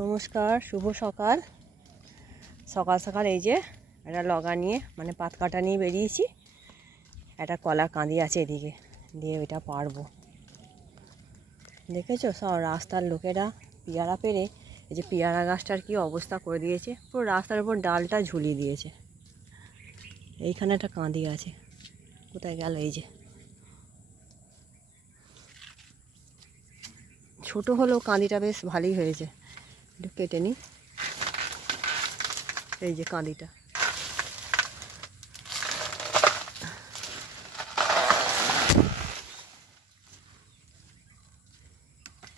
নমস্কার, শুভ সকাল। সকাল সকাল এই যে একটা লগা নিয়ে মানে পাত কাটা নিয়ে বেরিয়েছি। একটা কলার কাঁদি আছে এদিকে, দিয়ে ওইটা পারবো। দেখেছো সব রাস্তার লোকেরা পেয়ারা পেরে এই যে পেয়ারা গাছটার কি অবস্থা করে দিয়েছে, পুরো রাস্তার উপর ডালটা ঝুলিয়ে দিয়েছে। এইখানে একটা কাঁদি আছে, কোথায় গেল? এই যে ছোট হলেও কাঁদিটা বেশ ভালোই হয়েছে, একটু কেটে নিই। এই যে কাঁদিটা,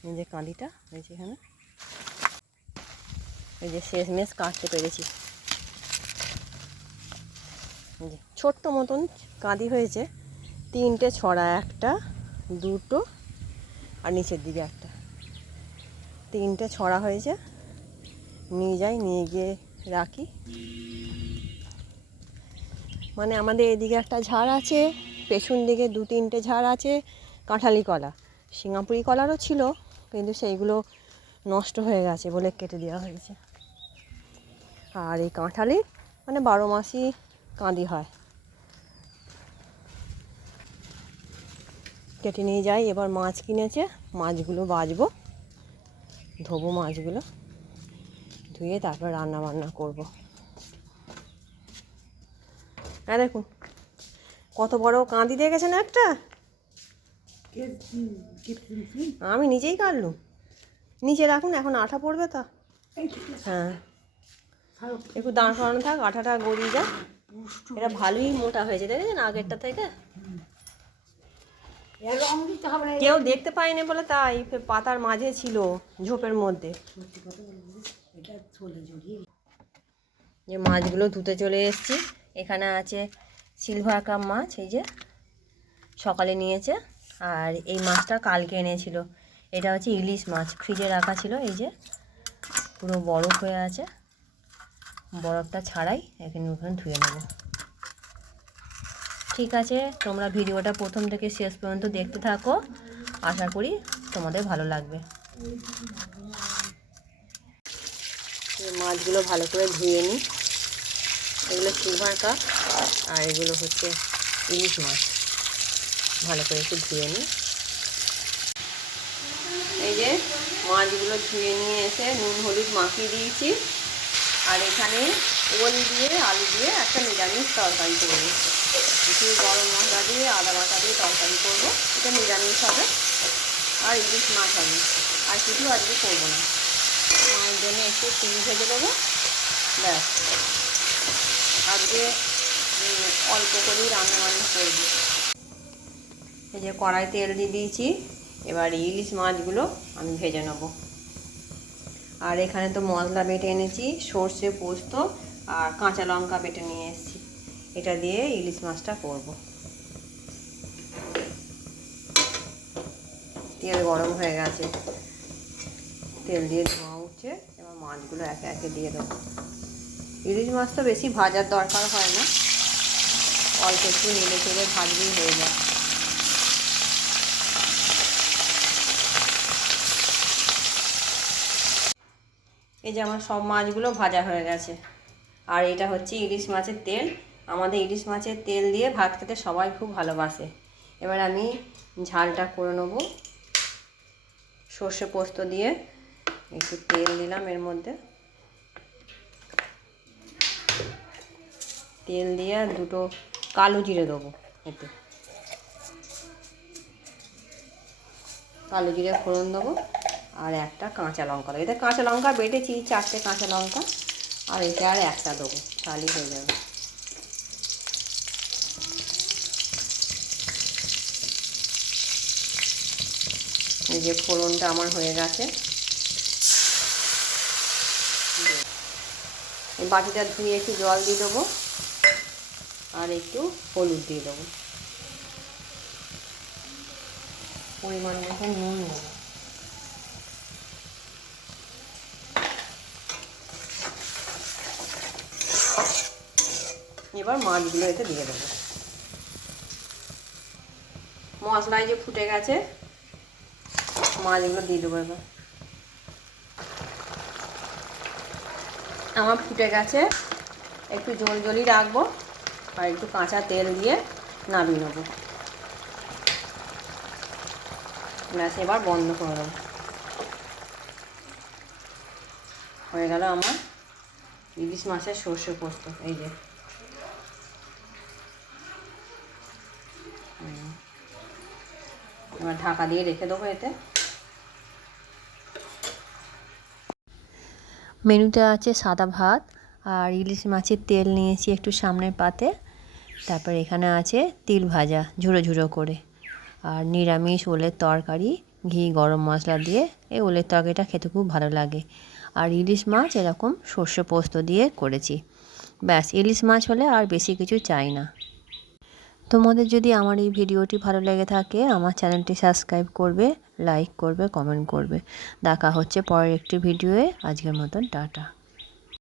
এই যে কাঁদিটা হয়েছে এখানে। এই যে শেষমেশ কাটতে পেরেছি। এই যে ছোট্ট মতন কাঁদি হয়েছে, তিনটে ছড়া, একটা দুটো আর নিচের দিকে একটা, তিনটে ছড়া হয়েছে। নিয়ে যাই, নিয়ে গিয়ে রাখি। মানে আমাদের এদিকে একটা ঝাড় আছে, পেছন দিকে দু তিনটে ঝাড় আছে কাঁঠালি কলা। সিঙ্গাপুরি কলারও ছিল, কিন্তু সেইগুলো নষ্ট হয়ে গেছে বলে কেটে দেওয়া হয়েছে। আর এই কাঁঠালি মানে 12 মাসই কাঁদি হয়। কেটে নিয়ে যাই। এবার মাছ কিনেছে, মাছগুলো বাছবো, ধোবো মাছগুলো, ধুয়ে তারপর রান্না বান্না করবো। হ্যাঁ দেখুন কত বড় কাঁদি দেখেছেন একটা, আমি নিজেই কাটলুম। নিচে রাখুন, এখন আঠা পড়বে তা। হ্যাঁ একটু দাঁড় করানো থাক, আঠাটা গড়িয়ে যায়। এটা ভালোই মোটা হয়েছে দেখেছেন আগেরটা থেকে। কেউ দেখতে পায়নি বলে তাই পাতার মাঝে ছিল, ঝোপের মধ্যে। যে মাছগুলো ধুতে চলে এসেছি। এখানে আছে সিলভার কাপ মাছ, এই যে সকালে নিয়েছে। আর এই মাছটা কালকে এনেছিল। এটা হচ্ছে ইলিশ মাছ, ফ্রিজে রাখা ছিল। এই যে পুরো বরফ হয়ে আছে, বরফটা ছাড়াই এখানে ওখানে ধুয়ে নেব। ঠিক আছে, তোমরা ভিডিওটা প্রথম থেকে শেষ পর্যন্ত দেখতে থাকো, আশা করি তোমাদের ভালো লাগবে। মাছগুলো ভালো করে ধুয়ে নিই। এগুলো সিলভার কাপ আর এগুলো হচ্ছে ইলিশ মাছ। ভালো করে একটু ধুয়ে নিই। এই যে মাছগুলো ধুয়ে নিয়ে এসে নুন হলুদ মাখিয়ে দিয়েছি। আর এখানে ওল দিয়ে আলু দিয়ে একটা নিরামিষ তরকারি করে দিচ্ছি। কিছু গরম মশলা দিয়ে আদা বাটা দিয়ে তরকারি করবো, এটা নিরামিষ হবে। আর ইলিশ মাছ হবে, আর কিছু আজকে করবো না। মায়ের জন্য একটু চিনি ভেজে দেবো, ব্যাস। আজকে অল্প করেই রান্নাবান্না করবো। এই যে কড়াই তেল দিয়ে দিয়েছি, এবার ইলিশ মাছগুলো আমি ভেজে নেব। আর এখানে তো মশলা বেটে এনেছি, সর্ষে পোস্ত আর কাঁচা লঙ্কা বেটে নিয়ে এসেছি। এটা দিয়ে ইলিশ মাছটা করব। তেল গরম হয়ে গেছে, তেল দিয়ে ধোঁয়া উঠছে। এবার মাছগুলো একে একে দিয়ে দেবো। ইলিশ মাছ তো বেশি ভাজার দরকার হয় না, অল্প একটু নেড়ে চেড়ে ভাজলেই হয়ে যায়। এই যে আমার সব মাছগুলো ভাজা হয়ে গেছে। আর এটা হচ্ছে ইলিশ মাছের তেল। আমাদের ইলিশ মাছের তেল দিয়ে ভাত খেতে সবাই খুব ভালোবাসে। এবার আমি ঝালটা করে নেব। সর্ষে পোস্ত দিয়ে একটু তেল দিলাম এর মধ্যে, তেল দিয়ে দুটো কালো জিরে দেবো। এতে কালো জিরে ফোড়ন দেবো, আর একটা কাঁচা লঙ্কা দেবো। এতে কাঁচা লঙ্কা বেটেছি, 4টে কাঁচা লঙ্কা। আর এটা আর একটা দেবো, তাহলেই হয়ে যাবে। এই যে ফোড়নটা আমার হয়ে গেছে। এই বাটিটা ধুয়ে একটু জল দিয়ে দেবো, আর একটু হলুদ দিয়ে দেবো, পরিমাণ মতো নুন দেবো। এবার মাছগুলো এতে দিয়ে দেবো। মশলায় যে ফুটে গেছে, মাছগুলো দিয়ে দেবো এবার। আমার ফুটে গেছে, একটু জল জলই রাখবো আর একটু কাঁচা তেল দিয়ে নামিয়ে নেবো। ব্যাস, এবার বন্ধ করে দেবো। হয়ে গেল আমার ইলিশ মাছের সর্ষে পোস্ত। এই যে এবার ঢাকা দিয়ে রেখে দেবো এতে। মেনুতে আছে সাদা ভাত আর ইলিশ মাছের তেল নিয়েছি একটু সামনের পাতে। তারপর এখানে আছে তিল ভাজা ঝুড়ো ঝুড়ো করে, আর নিরামিষ ওলের তরকারি, ঘি গরম মশলা দিয়ে। এই ওলের তরকারিটা খেতে খুব ভালো লাগে। আর ইলিশ মাছ এরকম সর্ষে পোস্ত দিয়ে করেছি। ব্যাস, ইলিশ মাছ হলে আর বেশি কিছু চাই না। তোমাদের যদি আমার এই ভিডিওটি ভালো লেগে থাকে, আমার চ্যানেলটি সাবস্ক্রাইব করবে, লাইক করবে, কমেন্ট করবে। দেখা হচ্ছে পরের একটি ভিডিওয়ে। আজকের মতন টাটা।